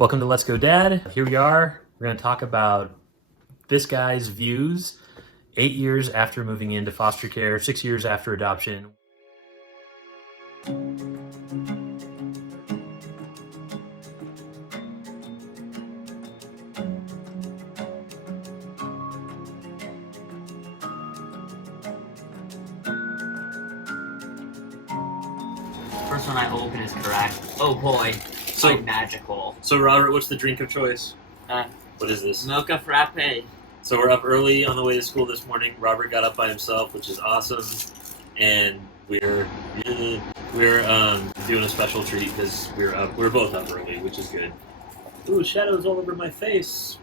Welcome to Let's Go Dad. Here we are. We're going to talk about this guy's views 8 years after moving into foster care, 6 years after adoption. First one I open is correct. Oh boy, So- like magical. So, Robert, what's the drink of choice? Uh, What is this? Mocha frappe. So, we're up early on the way to school this morning. Robert got up by himself, which is awesome. And we're doing a special treat because we're both up early, which is good. Ooh, shadows all over my face.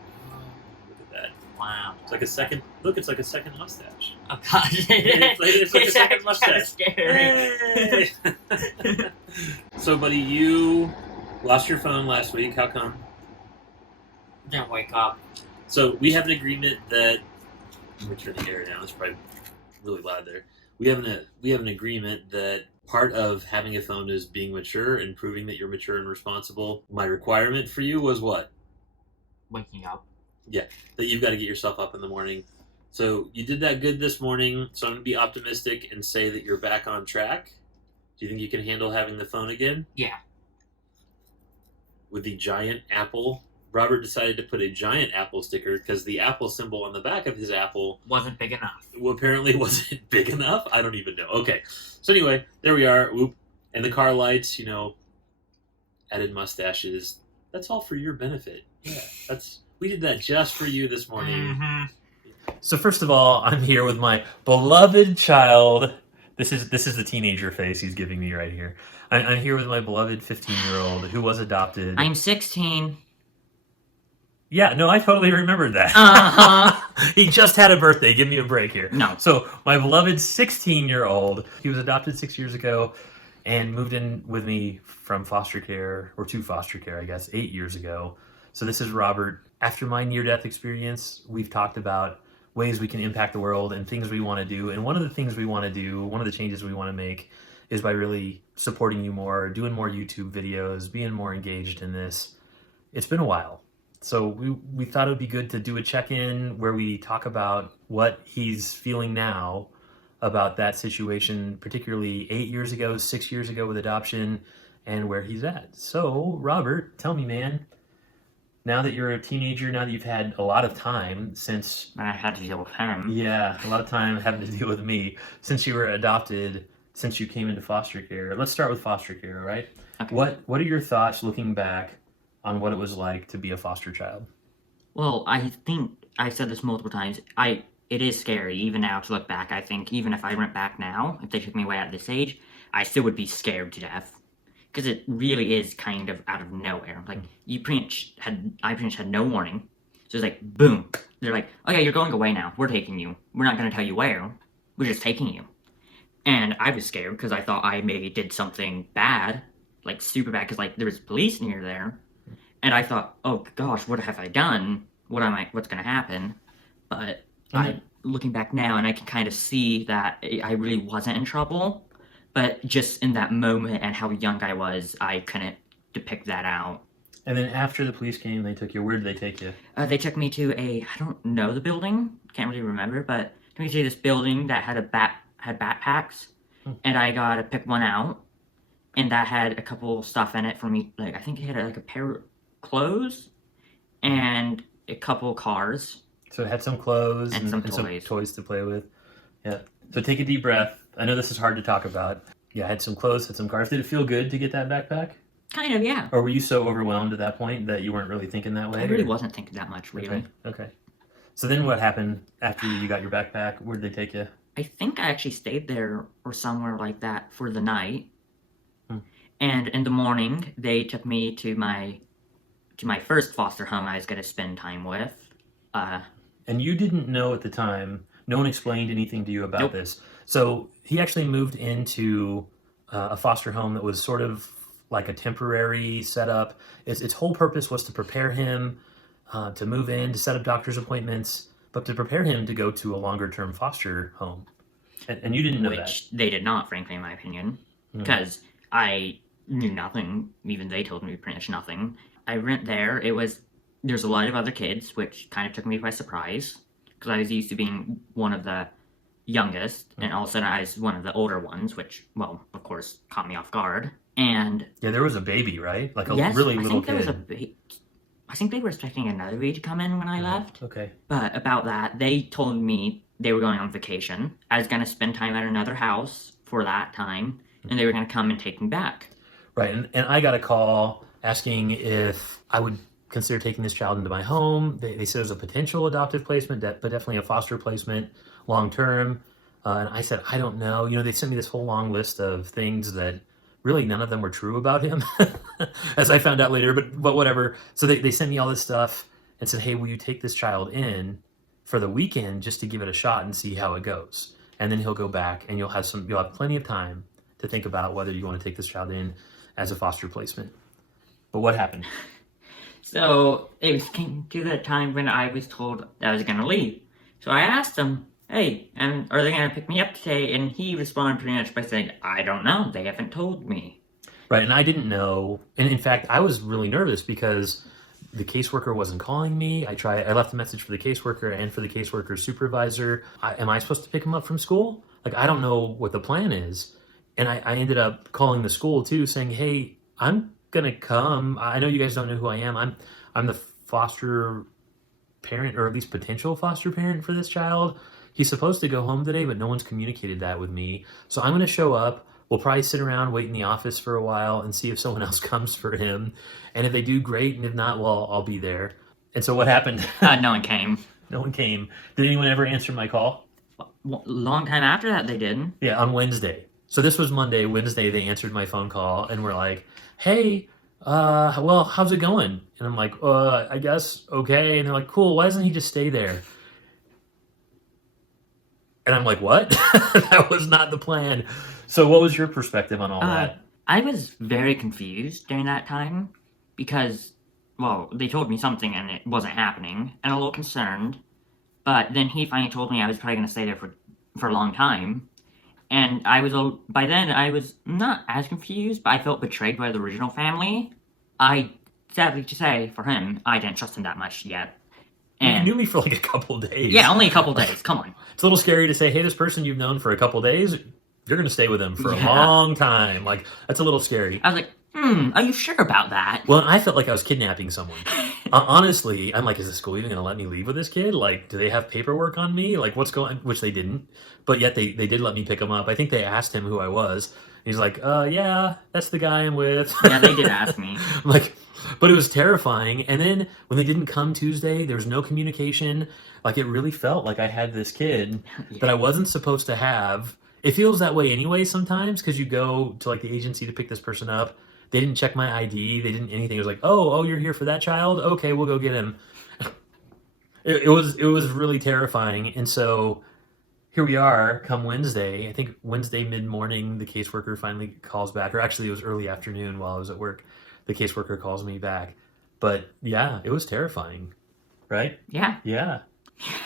Look at that. Wow. It's like a second. Look, it's like a second mustache. Oh god. It's like a second mustache. Scary. Hey! So, buddy, you lost your phone last week. How come? Didn't wake up. So we have an agreement that. Let me turn the air down. It's probably really loud there. We have an agreement that part of having a phone is being mature and proving that you're mature and responsible. My requirement for you was what? Waking up. That you've got to get yourself up in the morning. So you did that good this morning. So I'm going to be optimistic and say that you're back on track. Do you think you can handle having the phone again? Yeah. With the giant apple. Robert decided to put a giant apple sticker because the apple symbol on the back of his apple Wasn't big enough. apparently wasn't big enough. I don't even know. Okay. So anyway, there we are. Whoop. And the car lights, added mustaches. That's all for your benefit. Yeah. We did that just for you this morning. Mm-hmm. So first of all, I'm here with my beloved child. This is the teenager face he's giving me right here. I'm here with my beloved 15-year-old who was adopted. I'm 16. Yeah, no, I totally remembered that. Uh-huh. He just had a birthday. Give me a break here. No. So my beloved 16-year-old, he was adopted 6 years ago and moved in with me from foster care, or to foster care, I guess, 8 years ago. So this is Robert. After my near-death experience, we've talked about ways we can impact the world and things we want to do. And one of the things we want to do, one of the changes we want to make is by really supporting you more, doing more YouTube videos, being more engaged in this. It's been a while. So we thought it would be good to do a check-in where we talk about what he's feeling now about that situation, particularly 8 years ago, 6 years ago with adoption, and where he's at. So, Robert, tell me, man, now that you're a teenager, now that you've had a lot of time since... I had to deal with him. Yeah, a lot of time having to deal with me since you were adopted, since you came into foster care. Let's start with foster care, all right? Okay. What are your thoughts looking back on what it was like to be a foster child? Well, I think I've said this multiple times. It is scary, even now, to look back. I think even if I went back now, if they took me away at this age, I still would be scared to death. Because it really is kind of out of nowhere. Like, I pretty much had no warning. So it's like, boom. They're like, okay, you're going away now. We're taking you. We're not going to tell you where. We're just taking you. And I was scared because I thought I maybe did something bad. Like, super bad. Because, there was police near there. And I thought, oh gosh, what have I done? What's going to happen? But looking back now, and I can kind of see that I really wasn't in trouble. But just in that moment and how young I was, I couldn't depict that out. And then after the police came, they took you. Where did they take you? They took me to I don't know the building, can't really remember, but took me to this building that had had backpacks, and I got to pick one out, and that had a couple stuff in it for me. Like, I think it had a pair of clothes and a couple cars. So it had some clothes And some some toys. toys to play with. Yeah. So take a deep breath. I know this is hard to talk about. Yeah, I had some clothes, had some cars. Did it feel good to get that backpack? Kind of, yeah. Or were you so overwhelmed at that point that you weren't really thinking that way? I really or- wasn't thinking that much, really. Okay. So then what happened after you got your backpack? Where did they take you? I think I actually stayed there or somewhere like that for the night. Hmm. And in the morning, they took me to my first foster home I was going to spend time with. And you didn't know at the time, no one explained anything to you about Nope. this. So he actually moved into a foster home that was sort of like a temporary setup. Its whole purpose was to prepare him to move in, to set up doctor's appointments, but to prepare him to go to a longer-term foster home. And you didn't know that. Which they did not, frankly, in my opinion. Hmm. Because I knew nothing. Even they told me pretty much nothing. I went there. There's a lot of other kids, which kind of took me by surprise because I was used to being one of the youngest, and all of a sudden I was one of the older ones, which, well, of course, caught me off guard. And Yeah, there was a baby, right? Like a yes, really I little think there was kid. I think they were expecting another baby to come in when I left. Okay. But about that, they told me they were going on vacation. I was going to spend time at another house for that time, and they were going to come and take me back. Right. And I got a call asking if I would consider taking this child into my home. They said it was a potential adoptive placement, but definitely a foster placement long term. And I said, I don't know. They sent me this whole long list of things that really none of them were true about him, as I found out later, but whatever. So they sent me all this stuff and said, hey, will you take this child in for the weekend just to give it a shot and see how it goes? And then he'll go back and you'll have plenty of time to think about whether you want to take this child in as a foster placement. But what happened? So it came to the time when I was told I was going to leave. So I asked him, hey, are they going to pick me up today? And he responded pretty much by saying, I don't know. They haven't told me. Right, and I didn't know. And in fact, I was really nervous because the caseworker wasn't calling me. I left a message for the caseworker and for the caseworker's supervisor. Am I supposed to pick him up from school? Like, I don't know what the plan is. And I ended up calling the school too, saying, hey, I'm gonna come. I know you guys don't know who I am. I'm the foster parent, or at least potential foster parent for this child. He's supposed to go home today, but no one's communicated that with me. So I'm gonna show up. We'll probably sit around, wait in the office for a while and see if someone else comes for him. And if they do, great. And if not, well, I'll be there. And so what happened? No one came. No one came. Did anyone ever answer my call? Long time after that, they did. Yeah, on Wednesday. So this was Monday. Wednesday, they answered my phone call and were like, hey, well, how's it going? And I'm like, I guess okay. And they're like, cool, why doesn't he just stay there? And I'm like, what? That was not the plan. So what was your perspective on all that? I was very confused during that time because, well, they told me something and it wasn't happening, and a little concerned. But then he finally told me I was probably going to stay there for a long time. And by then, I was not as confused, but I felt betrayed by the original family. Sadly to say, for him, I didn't trust him that much yet. And you knew me for like a couple days. Yeah, only a couple days. Come on. It's a little scary to say, hey, this person you've known for a couple days, you're going to stay with them for a long time. Like, that's a little scary. I was like, are you sure about that? Well, I felt like I was kidnapping someone. Honestly, I'm like, is the school even going to let me leave with this kid? Like, do they have paperwork on me? Like, what's going on? Which they didn't. But yet they did let me pick him up. I think they asked him who I was. He's like, yeah, that's the guy I'm with. Yeah, they did ask me. I'm like, but it was terrifying. And then when they didn't come Tuesday, there was no communication. Like, it really felt like I had this kid that I wasn't supposed to have. It feels that way anyway sometimes because you go to like the agency to pick this person up. They didn't check my ID. They didn't anything. It was like, oh, you're here for that child? Okay, we'll go get him. It was really terrifying. And so here we are come Wednesday. I think Wednesday mid-morning, the caseworker finally calls back. Or actually, it was early afternoon while I was at work. The caseworker calls me back. But yeah, it was terrifying. Right? Yeah. Yeah.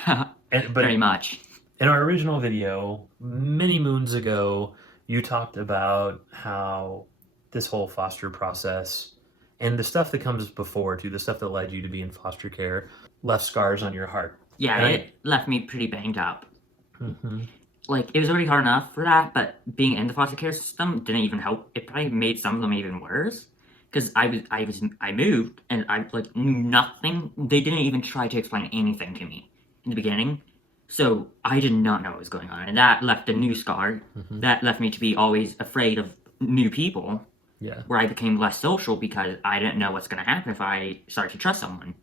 But very much. In our original video, many moons ago, you talked about how this whole foster process and the stuff that comes before too, the stuff that led you to be in foster care, left scars on your heart. Yeah, it left me pretty banged up. Like, it was already hard enough for that, but being in the foster care system didn't even help. It probably made some of them even worse. Because I moved and I like knew nothing. They didn't even try to explain anything to me in the beginning. So I did not know what was going on. And that left a new scar. That left me to be always afraid of new people. Yeah. Where I became less social because I didn't know what's going to happen if I started to trust someone.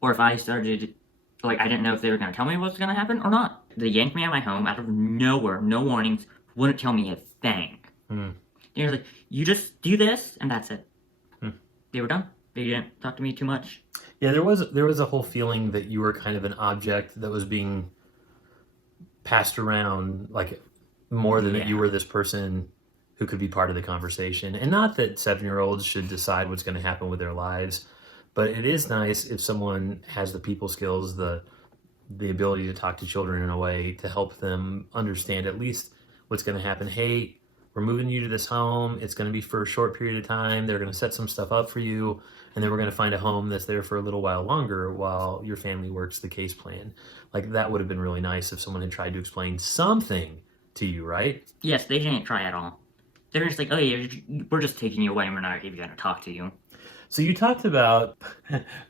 Or if I started, like, I didn't know if they were going to tell me what's going to happen or not. They yanked me out of my home out of nowhere, no warnings, wouldn't tell me a thing. They were like, you just do this, and that's it. They were done. They didn't talk to me too much. Yeah, there was a whole feeling that you were kind of an object that was being passed around, like, more than that you were this person who could be part of the conversation. And not that 7-year-olds should decide what's going to happen with their lives, but it is nice if someone has the people skills, the ability to talk to children in a way to help them understand at least what's going to happen. Hey, we're moving you to this home. It's going to be for a short period of time. They're going to set some stuff up for you. And then we're going to find a home that's there for a little while longer while your family works the case plan. Like, that would have been really nice if someone had tried to explain something to you, right? Yes, they didn't try at all. They're just like, oh yeah, we're just taking you away and we're not even going to talk to you. So you talked about,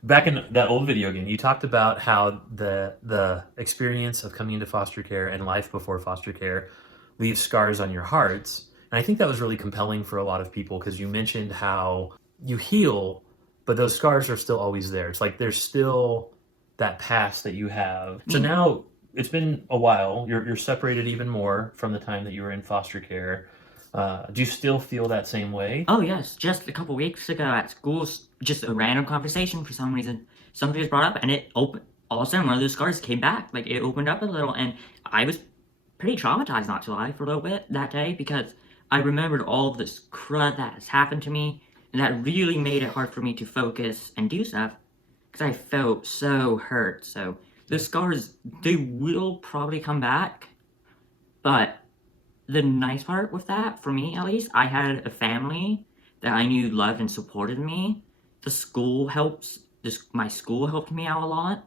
back in that old video game, you talked about how the experience of coming into foster care and life before foster care leaves scars on your hearts. And I think that was really compelling for a lot of people, because you mentioned how you heal, but those scars are still always there. It's like there's still that past that you have. So now it's been a while. You're separated even more from the time that you were in foster care. Do you still feel that same way? Oh yes, just a couple weeks ago at school, just a random conversation for some reason, something was brought up, and it opened. All of a sudden, one of those scars came back. Like, it opened up a little, and I was pretty traumatized, not to lie, for a little bit that day, because I remembered all of this crud that has happened to me, and that really made it hard for me to focus and do stuff, because I felt so hurt. So the scars, they will probably come back, but the nice part with that, for me at least, I had a family that I knew loved and supported me. The school helps, my school helped me out a lot.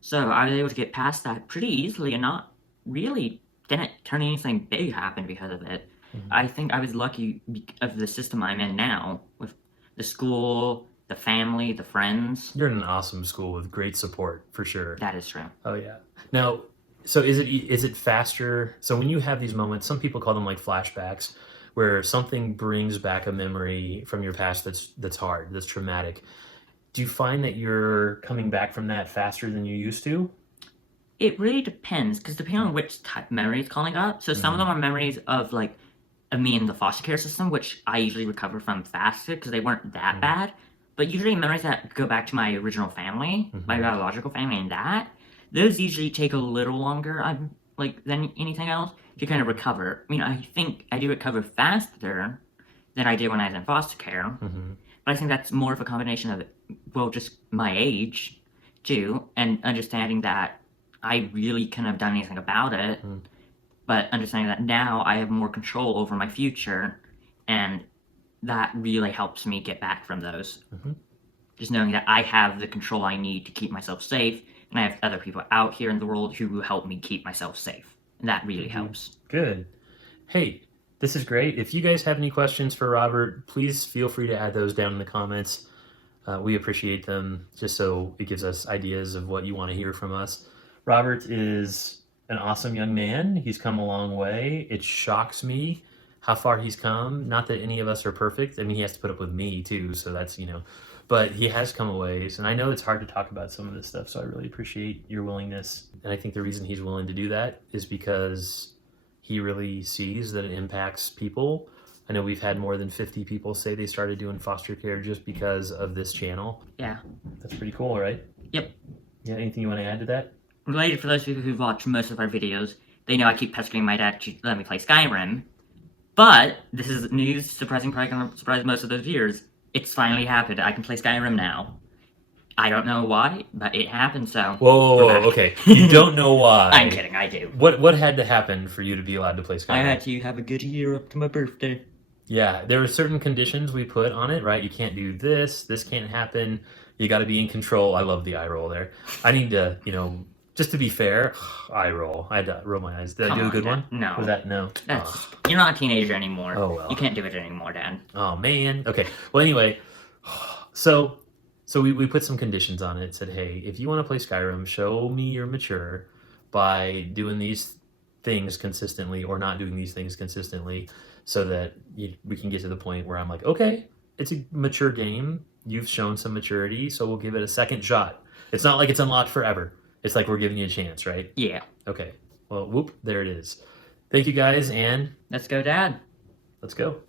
So I was able to get past that pretty easily, and not really didn't turn anything big happen because of it. Mm-hmm. I think I was lucky of the system I'm in now, with the school, the family, the friends. You're in an awesome school with great support, for sure. That is true. Oh yeah. Now, so is it faster? So when you have these moments, some people call them like flashbacks, where something brings back a memory from your past that's hard, that's traumatic. Do you find that you're coming back from that faster than you used to? It really depends, because depending on which type of memory is calling up. So some of them are memories of, like, of me in the foster care system, which I usually recover from faster because they weren't that bad. But usually memories that go back to my original family, my biological family, and that, those usually take a little longer, than anything else to kind of recover. I mean, I think I do recover faster than I did when I was in foster care. But I think that's more of a combination of, well, just my age, too, and understanding that I really couldn't have done anything about it, but understanding that now I have more control over my future, and that really helps me get back from those. Just knowing that I have the control I need to keep myself safe, and I have other people out here in the world who will help me keep myself safe. And that really helps. Good. Hey, this is great. If you guys have any questions for Robert, please feel free to add those down in the comments. We appreciate them, just so it gives us ideas of what you want to hear from us. Robert is an awesome young man. He's come a long way. It shocks me how far he's come. Not that any of us are perfect. I mean, he has to put up with me too, so that's, but he has come a ways. And I know it's hard to talk about some of this stuff, so I really appreciate your willingness. And I think the reason he's willing to do that is because he really sees that it impacts people. I know we've had more than 50 people say they started doing foster care just because of this channel. Yeah. That's pretty cool, right? Yep. Yeah, anything you want to add to that? Related, for those people who've watched most of our videos, they know I keep pestering my dad to let me play Skyrim. But this is news, surprising, probably gonna surprise most of those viewers. It's finally happened. I can play Skyrim now. I don't know why, but it happened, so... Whoa, okay. You don't know why. I'm kidding, I do. What had to happen for you to be allowed to play Skyrim? I had to have a good year up to my birthday. Yeah, there were certain conditions we put on it, right? You can't do this can't happen, you gotta be in control. I love the eye roll there. I need to, just to be fair, eye roll. I had to roll my eyes. Did I do a good one? No. Was that no? You're not a teenager anymore. Oh, well. You can't do it anymore, Dad. Oh, man. Okay. Well, anyway, so we put some conditions on it. Said, hey, if you want to play Skyrim, show me you're mature by doing these things consistently or not doing these things consistently, so that we can get to the point where I'm like, okay, it's a mature game. You've shown some maturity, so we'll give it a second shot. It's not like it's unlocked forever. It's like we're giving you a chance, right? Yeah. Okay. Well, whoop, there it is. Thank you guys, and let's go, Dad. Let's go.